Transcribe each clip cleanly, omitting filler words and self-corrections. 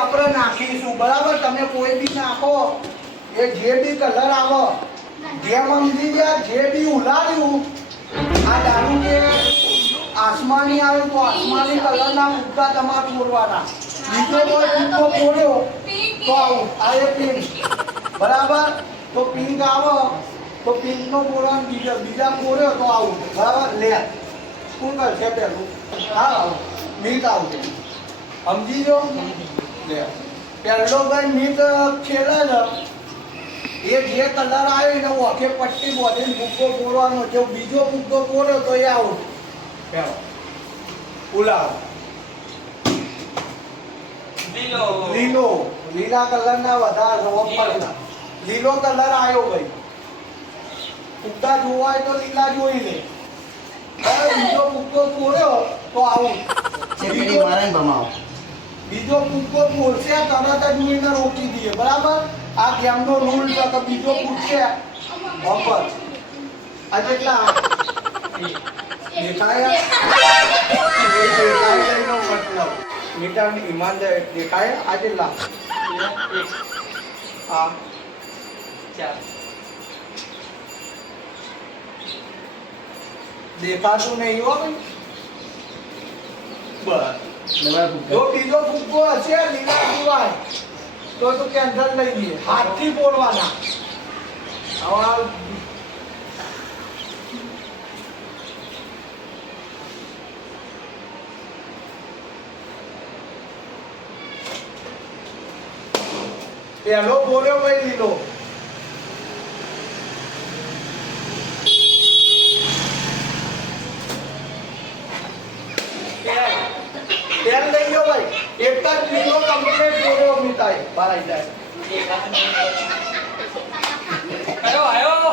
આપણે નાખીશું બરાબર. તમે કોઈ બી નાખો એ જે બી કલર આવે જેમ સમજી ગયા જે બી ઉલાડ્યું આ દારૂ કે આસમાની આવ્યું તો આસમાની કલરના ફુગ્ગા તમારે ફોડવાના. બીજો કોઈ ફુગ્ગો ફોડ્યો તો આવું આ એ પિંક બરાબર. તો પિંક આવે તો પિંકનો ફોડવાનું બીજા ફોડ્યો તો આવું બરાબર. લે શું કરશે પેલું? હા મીટ આવશે સમજી જો. લે પહેલો ભાઈ મીટ ખેલે છે એ જે કલર આવ્યો એને ઓખે પટ્ટી બોધીને ફુગ્ગો ફોડવાનો. જો બીજો ફુગ્ગો ફોડ્યો તો એ આઉટ. પેલો ઉલાવ લીલો લીલા કલરના વધારે વપરાતા. લીલો કલર આવ્યો ભાઈ ફુગ્ગા જોવા હોય તો લીલા જોઈ લે. બીજો ફુગ્ગો ફોડ્યો તો આઉટ. બીજો ફુગ્ગો ફોડશે તરત જ વિનર રોકી દઈએ બરાબર. આ ગેમનો રૂલ છે કે બીજો ફૂટશે બમ્પર. આ કેટલા દેખાય મતલબ મીટરની ઈમાનદાર દેખાય. આ કેટલા આ 4 દેખાતું નહીં હો બસ. જો બીજો ફુગ્ગો હશે લીલા સિવાય તો કેન્સલ લઈ લઈએ. હાથથી બોલવાના. પહેલો બોલ્યો ભાઈ લીલો. તેલ લઈ લો ભાઈ. એક જ લીલો કમ્પ્લીટ બોલ્યો મિતાઈ બારાઈ જાય. આયો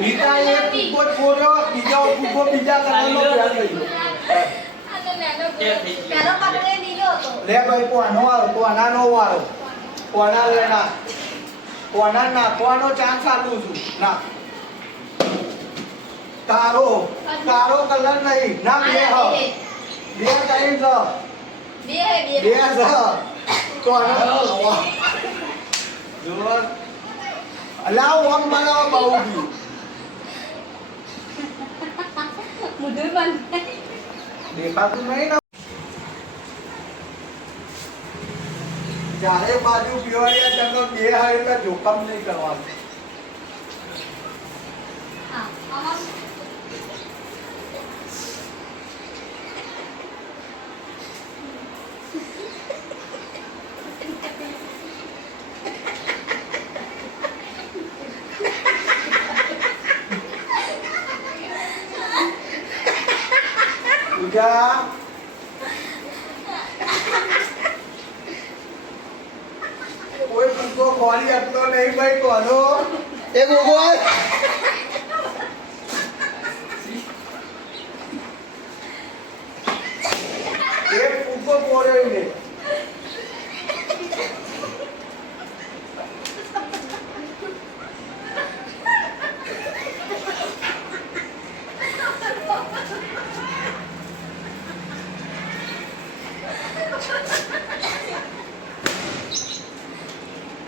મિતાઈ એક ફુગ્ગો બોલ્યો બીજા ફુગ્ગો બીજા કલરનો તેલ લઈ લો. પેલો પકડે લીલો હતો. લે ભાઈ કોનો વાળો કોનાનો વાળો કોના લેના કોના નાખવાનો ચાન્સ આપું છું. ના કારો કારો કલર નહીં ના બે હ બે ટાઈમ છે બે છે કોનો જોર અલાવ ઓમ બનાવ બહુ ગયું મુદ્દે બન દેખાતું નહીં ને. ચારે બાજુ પીવાડિયા ચંદો બે હાર એટલે જોખમ નહીં કરવાનું. પૂજા કોઈ ફુગ્ગો ખોલી આપતો નહીં ભાઈ. કોનો એ ગોગો એક ફુગ્ગો ફોડ્યો ને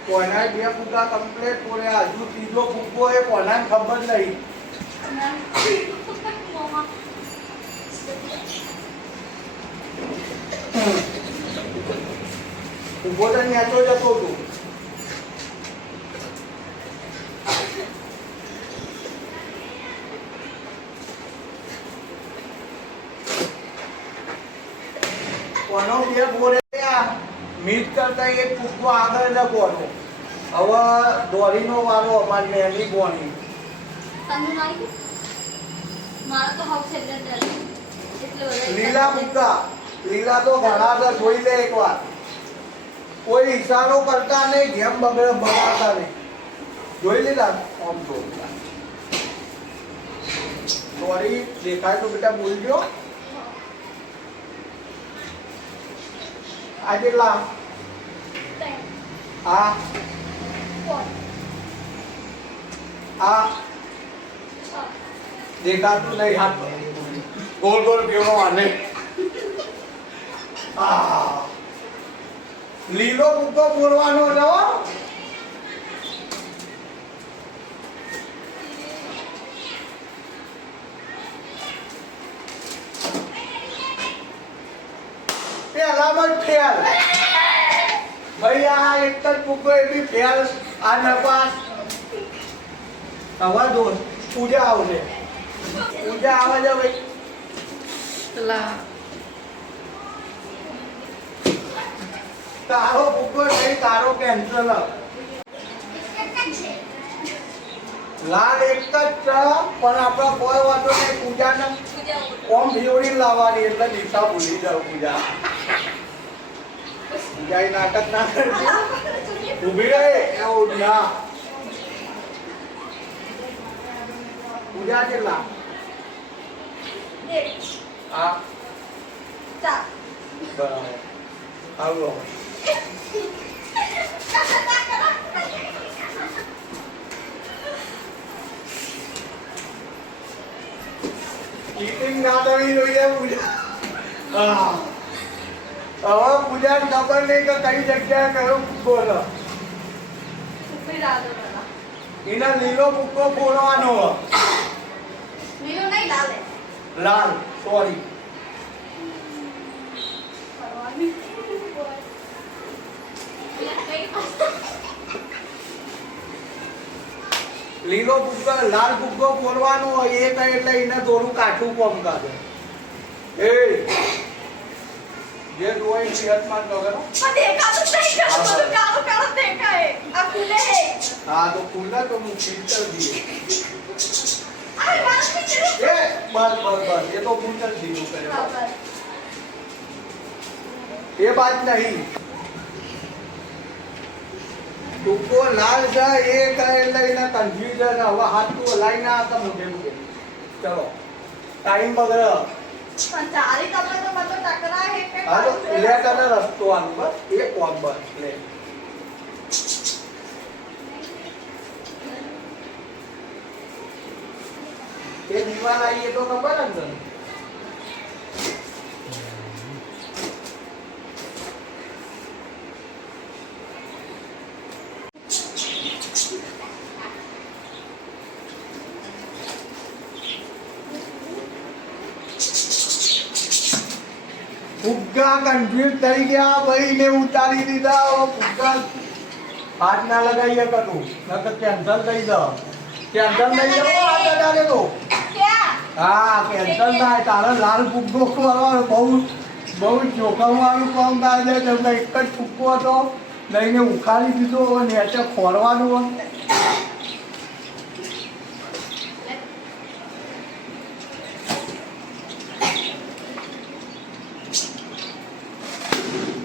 કોના બે ફુગ્ગા કમ્પ્લીટ ફોડ્યા. હજુ ત્રીજો ફુગ્ગો એ કોનાને ખબર નહીં. ઉભો તો નેચો જતો હતો. કોનો બે ફોડ્યા મીટ કરતા એક ફુગ્ગો આગળ ન કોનો. હવે દોરીનો વાળો અમારી મેલી બોની. લીલા ફુગ્ગા લીલા તો ઘણા છે જોઈ લે એકવાર. કોઈ ઈશારો કરતા નહીં જેમ બગાડતા નહીં. જોઈ લીધા આમ તો દોરી દેખાય તો બેટા બોલજો. આ કેટલા આ આ દેખાતું નહીં. હાથ ગોળ ગોળ ફેરવો આને. આ લીલો ભૂકો બોલવાનો છે હો. પેલામાં જ ફેલ. ભાઈ આ એક જ ભૂકો એવી ફેલ આ નપાસ. હવે જો પૂજા આવશે. પૂજા આવે છે ભાઈ. તારો ભૂકો નહીં, તારો કેન્સલ. લાલ એક જ છે પણ આપણા કોઈ વાતો નહીં. પૂજાને ઓમ ભીવડી લાવવાની એટલે દિશા ભૂલી જાવ. પૂજા પૂજા નાટક ના કરતી. ઊભી રહે એવું ના. પૂજા કેટલા? હા બરાબર. આવો ચીટિંગ ના કરવી જોઈએ પૂજા. હા હવે પૂજાને ખબર નહીં કે કઈ જગ્યાએ કયો ભૂકો છે. એના લીલો ભૂકો બોલવાનો. લીલો નહીં લાલે. લાલ સોરી. લીલો ભૂકો લાલ ભૂકો બોલવાનો હોય એ કહે એટલે એને થોડું કાઠું કોમ કરે. એ જે જોઈ નિયતમાં તો કરો. હા તો ખુલ્લા તો હું ફિલ્ટર દીએ. એ બસ એ તો ફિલ્ટર દીધું કરે. એ બાત નહીં. ટૂંકો લાલ છે એ કહે એટલે એને કન્ફ્યુઝન. હવે હાથ તું હલાઈ ના હતા મોઢે મૂકે. ચલો ટાઈમ બગડે. હા તો લે તને રસ્તો આનું બસ એક વોક બસ લે. એ દીવાલ આવી એ તો ખબર જ ને. ફુગ્ગા કન્ફ્યુઝ થઈ ગયા ભાઈ ને ઉતારી દીધા. ફુગ્ગા હાથ ના લગાઈએ કરું નકર કેન્સલ થઈ જાવ. કેન્સલ થઈ જાવ હાથ લગાડે તો. હા કેન્સલ થાય. તારે લાલ ફુગ્ગો કરવાનો બહુ જોખમ વાળું કામ થાય છે. તમને એક જ ફુગ્ગો હતો લઈને ઉખાડી દીધો અને નેચે ખોરવાનું.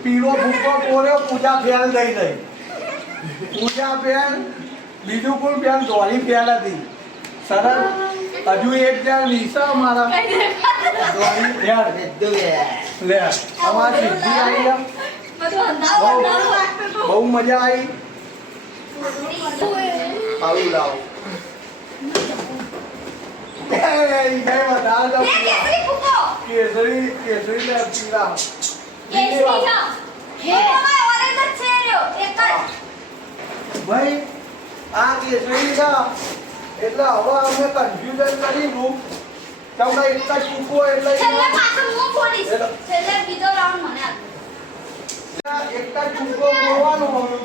પીળો ભૂકો પોર્યો. પૂજા ફેલ થઈ ગઈ. પૂજા ફેલ. બીજું કોઈ ફેલ ધોળી ફેલ હતી. સરળ હજુ એક જણ લીસા મારા ધોળી ફેલ. લે અમારી સિદ્ધિ આવી ગયા. બહુ મજા આવી. આવું લાવો. કેસરી કેસરી લે પીળા. ભાઈ આ કેસરી છે એટલે હવે અમે કન્ફ્યુઝન કરીશું. તમને એક જ ફૂકો એટલે એક જ ફૂકો બોલવાનું.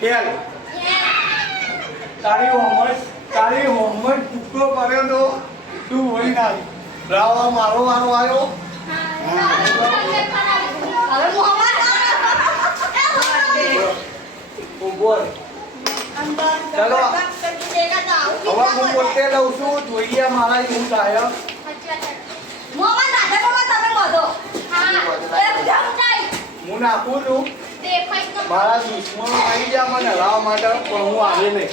ફેલ. તારી હોમવર્ક ટુકડો કર્યો તો તું હોય ના. રાવા મારો વારો આવ્યો. બોલ ચલો હવે હું પોતે લઉં છું. જોઈએ મારા શું થાય. હું નાખું છું. મારા દુશ્મનો આવી ગયા મને હલાવવા માટે પણ હું આવે નહીં.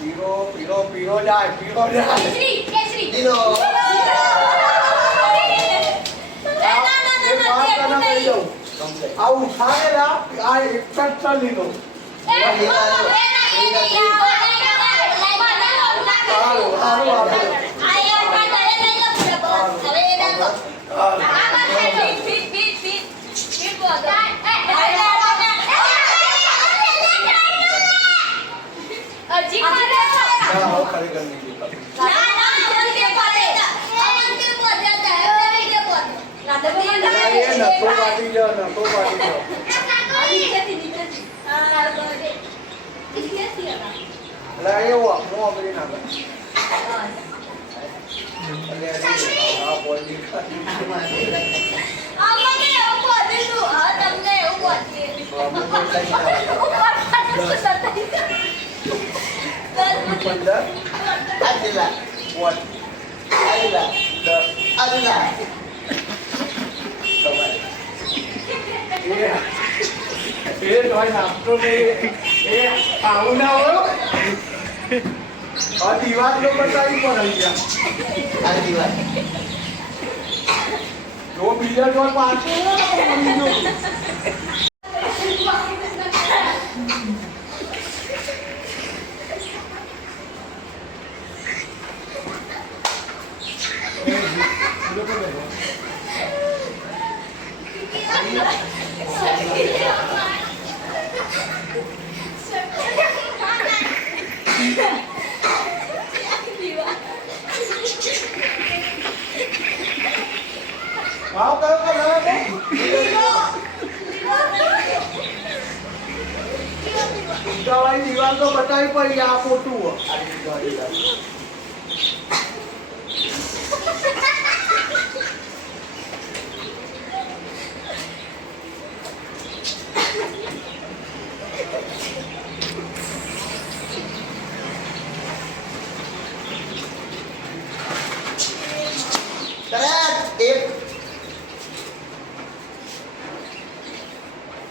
પીરો પીરો પીરો જાય પીરો જાય. આ ઉઠાડેલા આ એક જ ચલી લો નતો પાડી જાઓ એવો મોકલી નાખે આ બોલી પંદર એ તોય નાખતો નહીં એ આવું ના હોય આ દિવાલ તો બતાવી પણ ગયા આ દિવાલ જો બીજા જો પાછું ભાવ કયો કલર દિવાલ તો બતાવી પડી આ ખોટું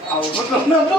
આવું મતલબ ના તો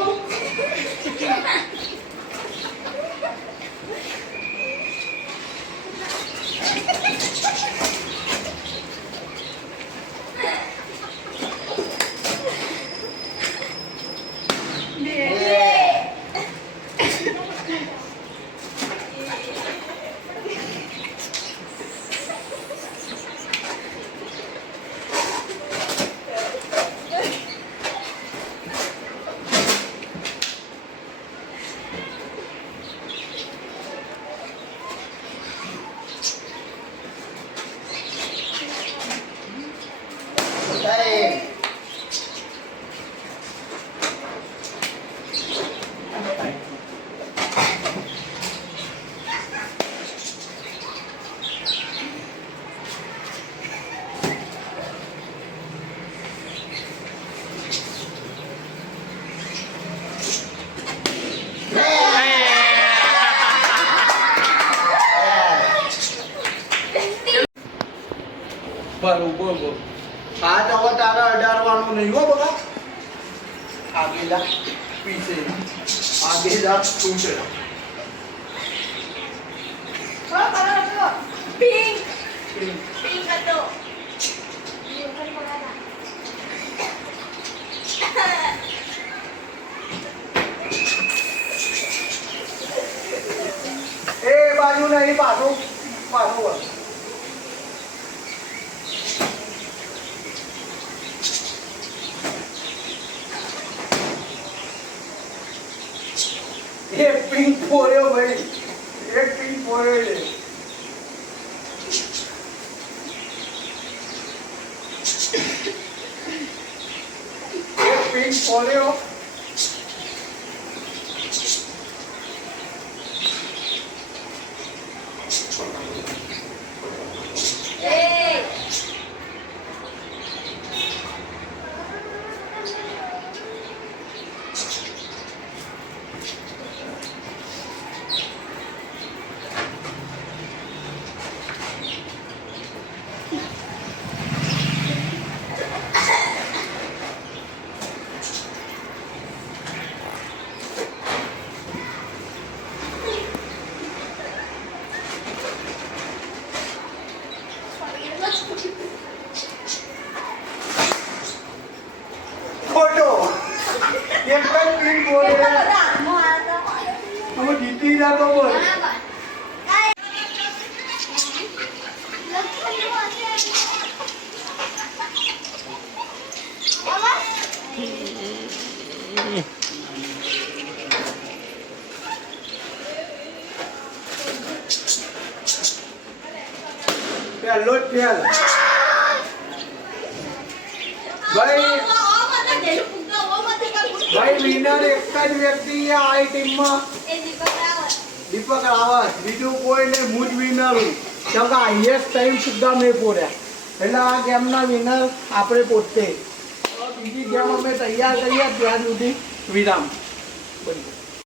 બરોબર આ તો હવે તારે અડાડવાનું નહીં હો બગા આગેલા પીછે આગેલા તૂટે પિંક હતો એ બાજુ નહીં પાછું પાછું एक पिंक पोरे भाई एक पिंक पोरे एक पिंक पोरे हो અમે જીતી ગયા તો બોલ. બરાબર. પહેલો જ ફેલ. ભાઈ ભાઈ વિનર એક જ વ્યક્તિ છે આ ટીમમાં, દીપક રાવત. બીજું કોઈ નહીં, હું જ વિનર છું. કેમ કે હાઈએસ્ટ ટાઈમ સુધા મેં પોર્યા, એટલે આ ગેમના વિનર આપણે પોતે. બીજી ગેમ અમે તૈયાર કરીએ ત્યાં સુધી વિરામ.